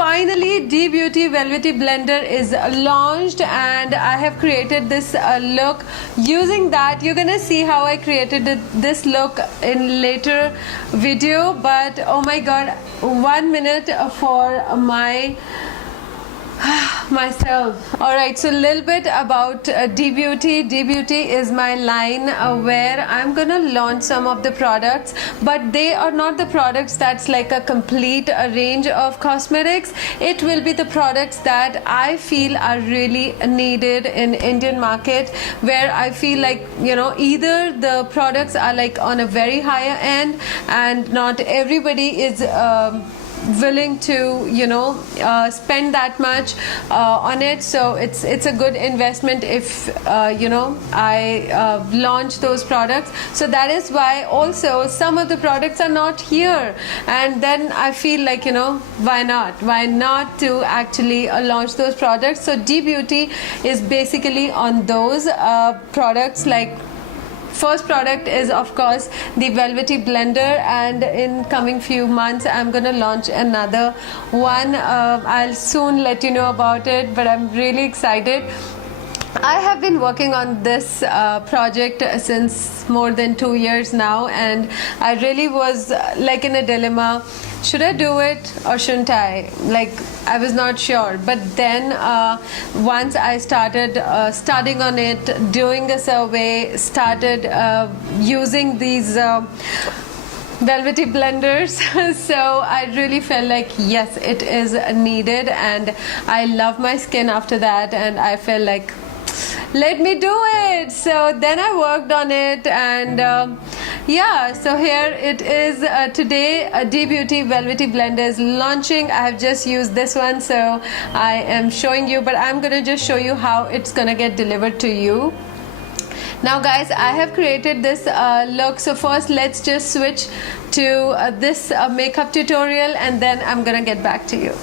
finally DEEPTI Velvety blender is launched, and I have created this look. Using that, you're gonna see how I created this look in later video, but oh my god, 1 minute for myself. Alright, so a little bit about DEEPTI. DEEPTI is my line where I'm gonna launch some of the products, but they are not the products that's like a complete range of cosmetics. It will be the products that I feel are really needed in Indian market, where I feel like, you know, either the products are like on a very higher end and not everybody is willing to, you know, spend that much on it. So it's a good investment if you know, I launch those products. So that is why also some of the products are not here, and then I feel like, you know, why not to actually launch those products. So DEEPTI is basically on those products. Like, first product is of course the Velvety blender, and in coming few months I'm gonna launch another one. I'll soon let you know about it, but I'm really excited. I have been working on this project since more than 2 years now, and I really was like in a dilemma. Should I do it or shouldn't I? Like, I was not sure. But then once I started studying on it, doing a survey, started using these Velvety blenders, so I really felt like yes, it is needed, and I love my skin after that, and I felt like, let me do it. So then I worked on it, and yeah, so here it is today. DEEPTI Velvety blender is launching. I have just used this one, so I am showing you, but I'm gonna just show you how it's gonna get delivered to you. Now guys, I have created this look. So first let's just switch to this makeup tutorial, and then I'm gonna get back to you.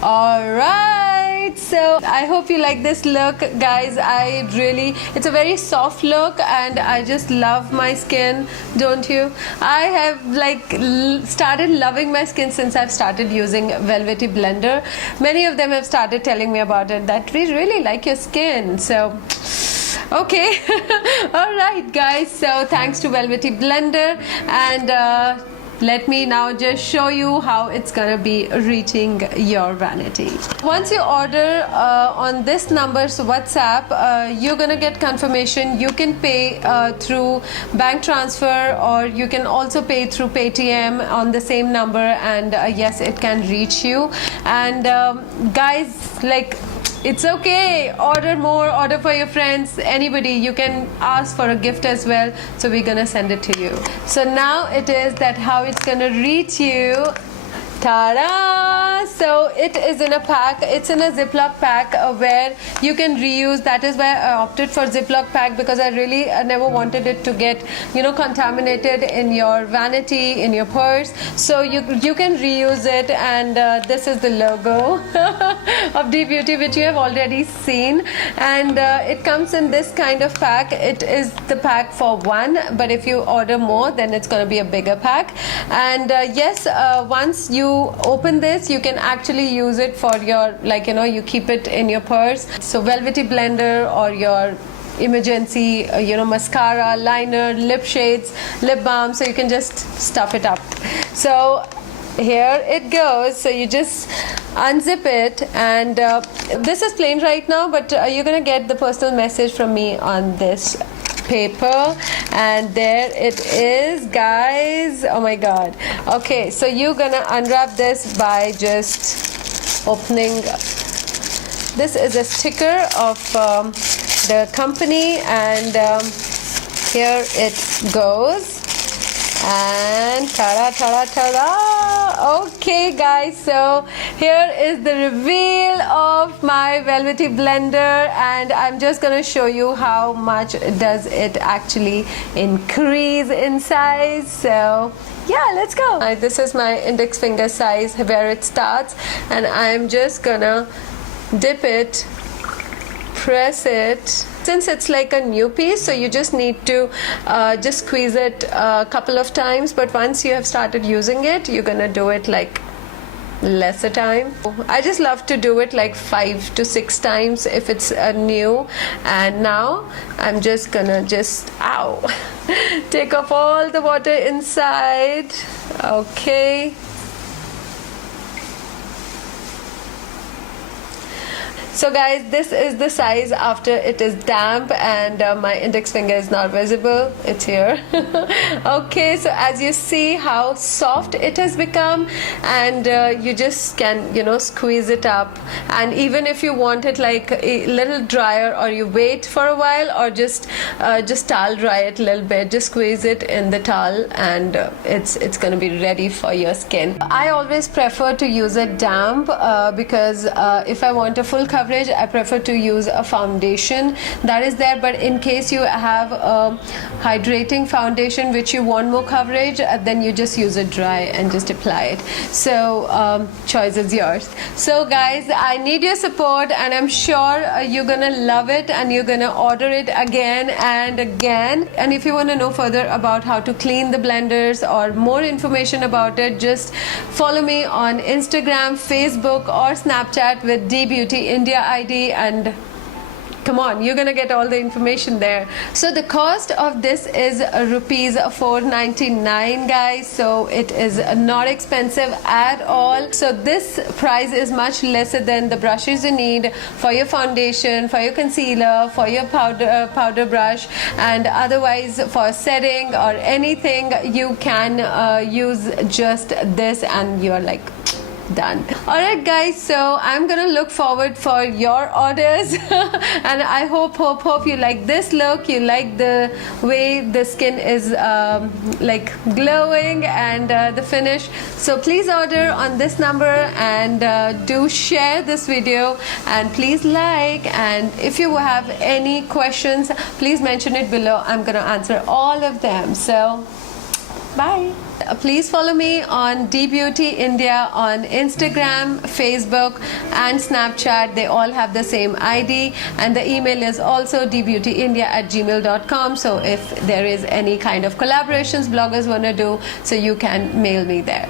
Alright, right, so I hope you like this look, guys. It's a very soft look and I just love my skin, don't you? I have started loving my skin since I've started using Velvety blender. Many of them have started telling me about it, that we really like your skin. So okay. All right, guys, so thanks to Velvety blender, and let me now just show you how it's gonna be reaching your vanity. Once you order on this number's WhatsApp, you're gonna get confirmation. You can pay through bank transfer, or you can also pay through Paytm on the same number, and yes, it can reach you. And guys, it's okay, order more, order for your friends, anybody. You can ask for a gift as well, so we're gonna send it to you. So now it is that how it's gonna reach you. Ta-da! So it is in a pack. It's in a Ziploc pack where you can reuse. That is why I opted for Ziploc pack, because I really never wanted it to get contaminated in your vanity, in your purse. So you can reuse it, and this is the logo of DEEPTI, which you have already seen, and it comes in this kind of pack. It is the pack for one, but if you order more, then it's going to be a bigger pack. And yes, once you open this, you can actually use it for your, you keep it in your purse. So Velvety blender, or your emergency mascara, liner, lip shades, lip balm, so you can just stuff it up. So here it goes. So you just unzip it, and this is plain right now, but you're gonna get the personal message from me on this paper, and there it is, guys. Oh my god. Okay, so you're gonna unwrap this by just opening. This is a sticker of the company, and here it goes. And ta-da, ta-da, ta-da. Okay, guys, so here is the reveal of my Velvety blender, and I'm just gonna show you how much does it actually increase in size. So yeah, let's go. This is my index finger size where it starts, and I'm just gonna dip it, press it. Since it's like a new piece, so you just need to just squeeze it a couple of times, but once you have started using it, you're gonna do it lesser time. I just love to do it 5 to 6 times if it's new. And now I'm just gonna take off all the water inside. Okay. So guys, this is the size after it is damp, and my index finger is not visible. It's here. Okay, so as you see how soft it has become, and you just can squeeze it up. And even if you want it a little drier, or you wait for a while, or just towel dry it a little bit, just squeeze it in the towel, and it's gonna be ready for your skin. I always prefer to use it damp because if I want a full coverage, I prefer to use a foundation that is there. But in case you have a hydrating foundation which you want more coverage, then you just use it dry and just apply it. So choice is yours. So guys, I need your support, and I'm sure you're gonna love it, and you're gonna order it again and again. And if you want to know further about how to clean the blenders or more information about it, just follow me on Instagram, Facebook, or Snapchat with DEEPTI India ID, and come on, you're gonna get all the information there. So the cost of this is rupees 499, guys. So it is not expensive at all. So this price is much lesser than the brushes you need for your foundation, for your concealer, for your powder brush, and otherwise for setting or anything. You can use just this, and you're done. Alright guys, so I'm gonna look forward for your orders and I hope you like this look, you like the way the skin is glowing, and the finish. So please order on this number, and do share this video, and please like, and if you have any questions, please mention it below. I'm gonna answer all of them. So Bye. Please follow me on DEEPTI India on Instagram, Facebook, and Snapchat. They all have the same ID, and the email is also deeptbbeautyindia@gmail.com. So if there is any kind of collaborations bloggers want to do, so you can mail me there.